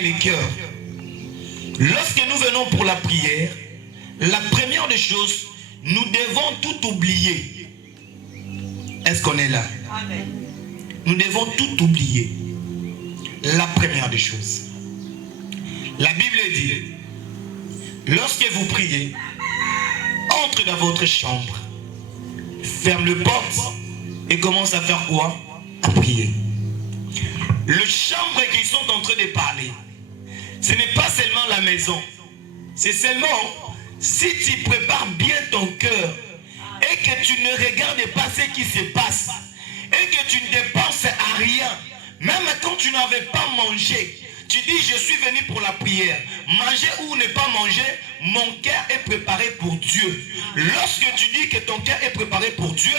préparer les cœurs. Lorsque nous venons pour la prière, la première des choses, nous devons tout oublier. Est-ce qu'on est là? Amen. Nous devons tout oublier. La première des choses. La Bible dit, lorsque vous priez, entre dans votre chambre, ferme le porte et commence à faire quoi? À prier. Le chambre qu'ils sont en train de parler, ce n'est pas seulement la maison. C'est seulement si tu prépares bien ton cœur et que tu ne regardes pas ce qui se passe et que tu ne dépenses à rien, même quand tu n'avais pas mangé, tu dis je suis venu pour la prière. Manger ou ne pas manger, mon cœur est préparé pour Dieu. Lorsque tu dis que ton cœur est préparé pour Dieu,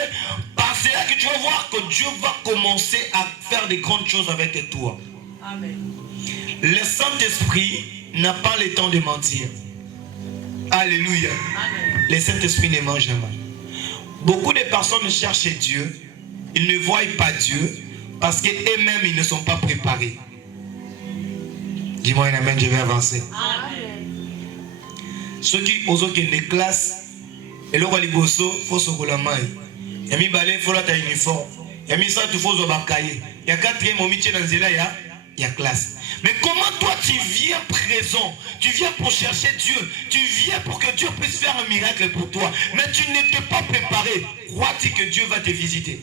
parce là que tu vas voir que Dieu va commencer à faire de grandes choses avec toi. Amen. Le Saint-Esprit n'a pas le temps de mentir. Alléluia. Amen. Le Saint-Esprit ne ment jamais. Beaucoup de personnes cherchent Dieu, ils ne voient pas Dieu parce qu'eux-mêmes ils ne sont pas préparés. Dis-moi un amen, je vais avancer. Amen. Ceux qui osent qu'il des classes, et le roi Liboso, il faut se rouler la main. Il y a mis balai, il faut la taille uniforme. Il y a mis ça, il faut se bacailler. Il y a 4e au métier dans Zéla, il y a classe. Mais comment toi tu viens présent? Tu viens pour chercher Dieu. Tu viens pour que Dieu puisse faire un miracle pour toi. Mais tu n'étais pas préparé. Crois-tu que Dieu va te visiter?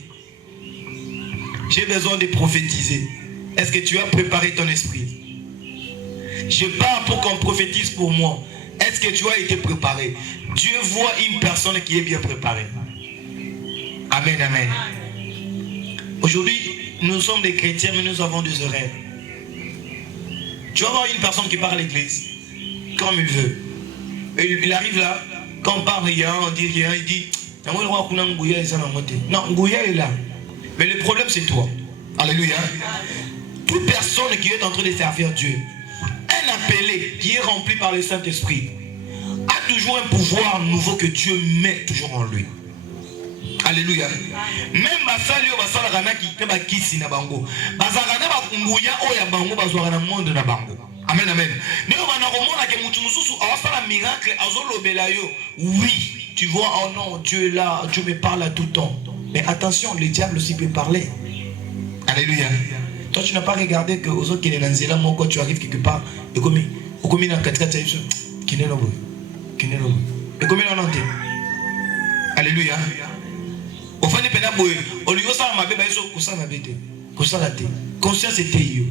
J'ai besoin de prophétiser. Est-ce que tu as préparé ton esprit? Je parle pour qu'on prophétise pour moi. Est-ce que tu as été préparé? Dieu voit une personne qui est bien préparée. Amen, amen. Aujourd'hui, nous sommes des chrétiens, mais nous avons des oreilles. Tu vas voir une personne qui part à l'église, comme il veut. Et il arrive là, quand on parle rien, on dit rien, il dit non, Ngouya est là. Mais le problème, c'est toi. Alléluia. Toute personne qui est en train de servir Dieu, un appelé qui est rempli par le Saint-Esprit, a toujours un pouvoir nouveau que Dieu met toujours en lui. Alléluia. Même Basalio Basalarana qui te bakisi na bango. Bazarana bakunguya oya bango bazwarana monde na bango. Amen, amen. Néo banakomona ke mutu mususu awasala miracle azolobela yo. Oui, tu vois, oh non, Dieu est là, Dieu me parle à tout temps. Mais attention, le diable aussi peut parler. Alléluia. Toi, tu n'as pas regardé que aux autres qui sont dans Zéla, moi, quand tu arrives quelque part, et comme il y a 4 qui n'est pas bon. Et comme il y a un alléluia. Au fond, il y a un peu au lieu de ça, ma bébé, conscience était yo.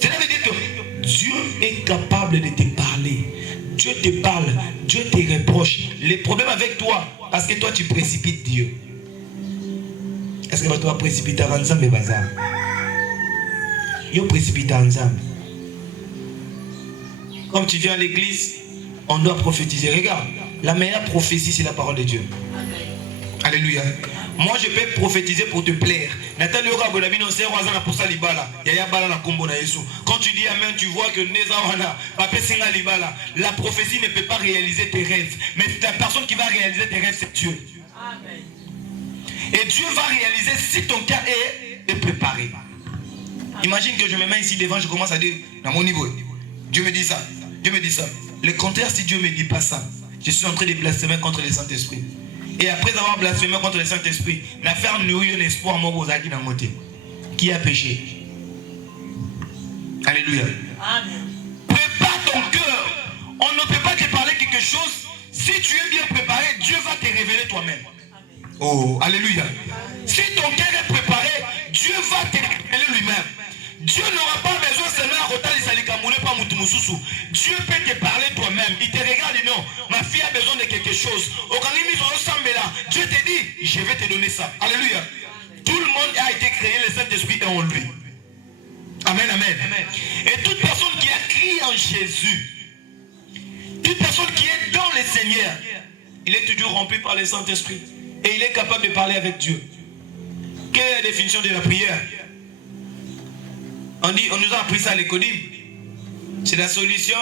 Cela veut dire que Dieu est capable de te parler. Dieu te parle, Dieu te reproche. Les problèmes avec toi, parce que toi, tu précipites Dieu. Est-ce que tu vas précipiter ensemble, bazar? Yo précipite ensemble. Comme tu viens à l'église, on doit prophétiser. Regarde, la meilleure prophétie, c'est la parole de Dieu. Alléluia. Moi, je peux prophétiser pour te plaire. Quand tu dis Amen, tu vois que la prophétie ne peut pas réaliser tes rêves. Mais la personne qui va réaliser tes rêves, c'est Dieu. Amen. Et Dieu va réaliser si ton cœur est préparé. Imagine que je me mets ici devant, je commence à dire, dans mon niveau, Dieu me dit ça, Dieu me dit ça. Le contraire, si Dieu ne me dit pas ça, je suis en train de blasphémer contre le Saint-Esprit. Et après avoir blasphémé contre le Saint-Esprit, n'a fait nourrir un espoir dans mon côté. Qui a péché? Alléluia. Amen. Prépare ton cœur. On ne peut pas te parler quelque chose. Si tu es bien préparé, Dieu va te révéler toi-même. Oh, alléluia. Si ton cœur est préparé, Dieu va te révéler lui-même. Dieu n'aura pas besoin seulement à Rotali Salikamoulé par Moutumususu. Dieu peut te parler toi-même. Il te regarde et non, ma fille a besoin de quelque chose. Dieu te dit, je vais te donner ça. Alléluia. Tout le monde a été créé, le Saint-Esprit est en lui. Amen, amen. Et toute personne qui a crié en Jésus, toute personne qui est dans le Seigneur, il est toujours rempli par le Saint-Esprit. Et il est capable de parler avec Dieu. Quelle est la définition de la prière? On nous a appris ça à l'école. C'est la solution,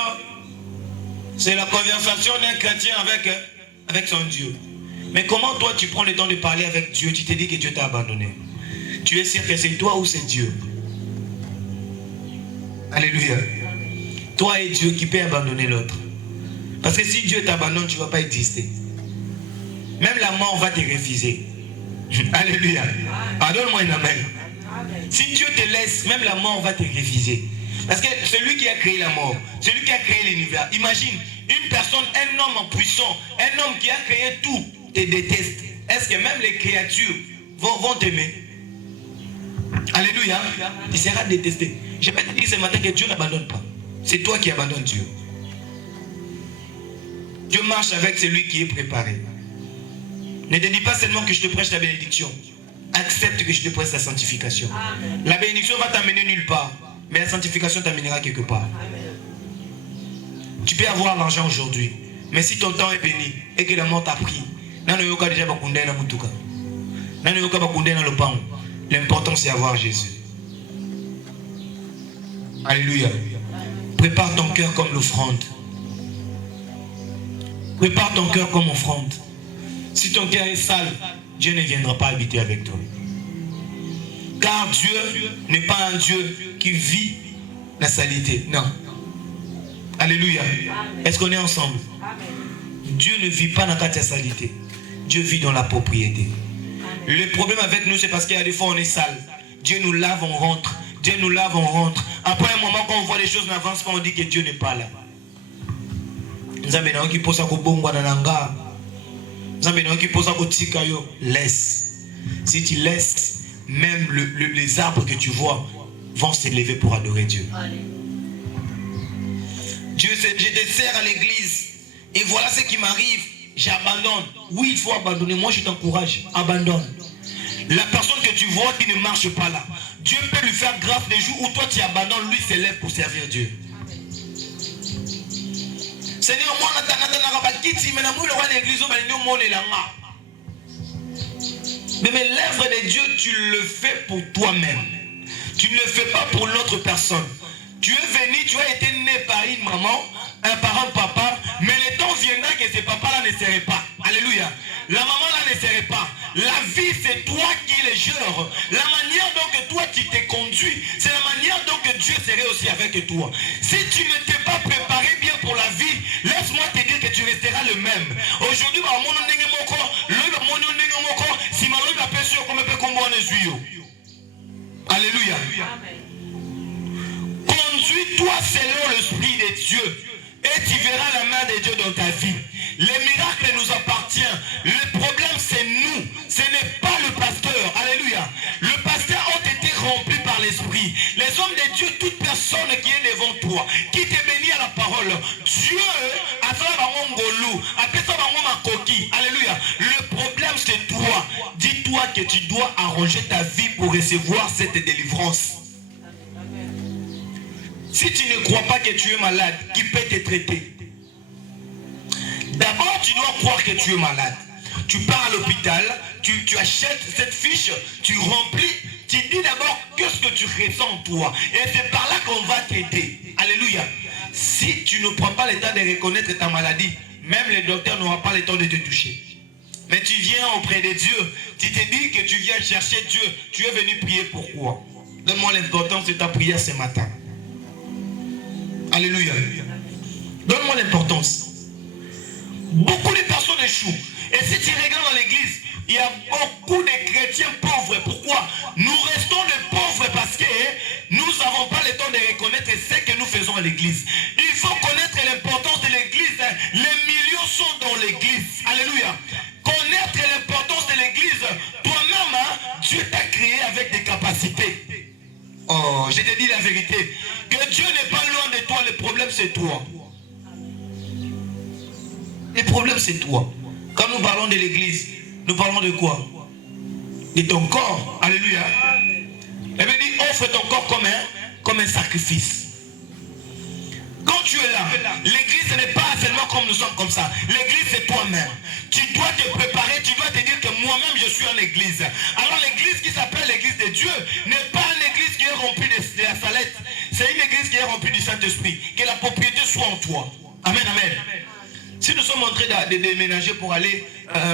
c'est la conversation d'un chrétien avec son Dieu. Mais comment toi tu prends le temps de parler avec Dieu? Tu te dis que Dieu t'a abandonné. Tu es sûr que c'est toi ou c'est Dieu? Alléluia. Toi et Dieu qui peut abandonner l'autre. Parce que si Dieu t'abandonne, tu ne vas pas exister. Même la mort va te refuser. Alléluia. Pardonne-moi un amen. Si Dieu te laisse, même la mort va te refuser. Parce que celui qui a créé la mort, celui qui a créé l'univers, imagine une personne, un homme puissant, un homme qui a créé tout, te déteste. Est-ce que même les créatures vont t'aimer? Alléluia. Tu seras détesté. Je vais te dire ce matin que Dieu n'abandonne pas. C'est toi qui abandonnes Dieu. Dieu marche avec celui qui est préparé. Ne te dis pas seulement que je te prêche la bénédiction. Accepte que je te prêche la sanctification. Amen. La bénédiction va t'amener nulle part, mais la sanctification t'amènera quelque part. Amen. Tu peux avoir l'argent aujourd'hui, mais si ton temps est béni et que la mort t'a pris, l'important c'est avoir Jésus. Alléluia. Prépare ton cœur comme l'offrande. Prépare ton cœur comme offrande. Si ton cœur est sale, Dieu ne viendra pas habiter avec toi. Car Dieu n'est pas un Dieu qui vit la saleté. Non. Alléluia. Est-ce qu'on est ensemble? Dieu ne vit pas dans la saleté. Dieu vit dans la propriété. Le problème avec nous, c'est parce qu'il y a des fois on est sale. Dieu nous lave, on rentre. Dieu nous lave, on rentre. Après un moment, quand on voit les choses n'avancent pas, on dit que Dieu n'est pas là. Laisse. Si tu laisses, même les arbres que tu vois vont s'élever pour adorer Dieu. Dieu, je te sers à l'église et voilà ce qui m'arrive, j'abandonne. Oui, il faut abandonner. Moi, je t'encourage, abandonne. La personne que tu vois qui ne marche pas là, Dieu peut lui faire grâce les jours où toi tu abandonnes, lui s'élève pour servir Dieu. Seigneur, moi, mais l'œuvre de Dieu, tu le fais pour toi-même. Tu ne le fais pas pour l'autre personne. Tu es venu, tu as été né par une maman, par un papa, mais le temps viendra que ce papa-là ne serait pas. Alléluia. La maman-là ne serait pas. La vie, c'est toi qui le gère. La manière dont toi tu t'es conduit, c'est la manière dont Dieu serait aussi avec toi. Si tu ne t'es pas préparé bien pour la vie, laisse-moi te dire que tu resteras le même. Aujourd'hui, alléluia. Conduis-toi selon l'esprit de Dieu et tu verras la main de Dieu dans ta vie. Les miracles nous appartiennent. Le problème c'est nous. Ce n'est pas le pasteur. Alléluia. Le pasteur a été rempli par l'esprit. Les hommes de Dieu, toute personne qui est devant toi, qui te bénit à la parole, Dieu a fait un ngolou, a fait un coquille. Alléluia. Le problème c'est toi. Dis-toi que tu dois arranger ta vie pour recevoir cette délivrance. Si tu ne crois pas que tu es malade, qui peut te traiter? D'abord, tu dois croire que tu es malade. Tu pars à l'hôpital, tu achètes cette fiche, tu remplis, tu dis d'abord qu'est-ce que tu ressens en toi. Et c'est par là qu'on va t'aider. Alléluia. Si tu ne prends pas le temps de reconnaître ta maladie, même le docteur n'aura pas le temps de te toucher. Mais tu viens auprès de Dieu, tu te dis que tu viens chercher Dieu. Tu es venu prier pourquoi? Donne-moi l'importance de ta prière ce matin. Alléluia. Donne-moi l'importance. Beaucoup de personnes échouent. Et si tu regardes dans l'église, il y a beaucoup de chrétiens pauvres. Pourquoi? Nous restons des pauvres parce que nous n'avons pas le temps de reconnaître ce que nous faisons à l'église. Il faut connaître l'importance de l'église. Les millions sont dans l'église. Alléluia. Connaître l'importance de l'église. Toi-même, Dieu t'a créé avec des capacités. Oh, je te dis la vérité. Que Dieu n'est pas loin de toi, le problème c'est toi. Le problème c'est toi. Quand nous parlons de l'église, nous parlons de quoi? De ton corps. Alléluia. Elle veut dire offre ton corps comme un sacrifice. Quand tu es là, l'église ce n'est pas seulement comme nous sommes comme ça. L'église c'est toi-même. Tu dois te préparer, tu dois te dire que moi-même je suis en église. Alors l'église qui s'appelle l'église de Dieu n'est pas une église qui est remplie de la salette. C'est une église qui est remplie du Saint-Esprit. Que la propriété soit en toi. Amen, amen. Si nous sommes en train de déménager pour aller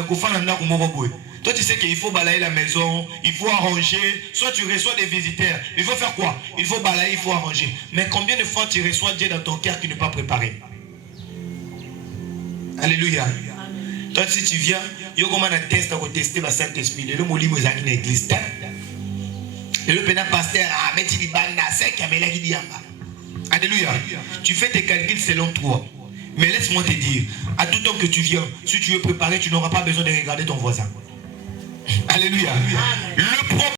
au Fananda ou Moroboé, Toi, tu sais qu'il faut balayer la maison, il faut arranger. Soit tu reçois des visiteurs. Il faut faire quoi? Il faut balayer, il faut arranger. Mais combien de fois tu reçois Dieu dans ton cœur qui n'est pas préparé? Alléluia. Toi, si tu viens, il y a comme un test à tester le Saint-Esprit. Le mot limo est une église. Le pasteur, ah, mais tu dis, alléluia. Tu fais tes calculs selon toi. Mais laisse-moi te dire, à tout temps que tu viens, si tu veux préparer, tu n'auras pas besoin de regarder ton voisin. Alléluia. Le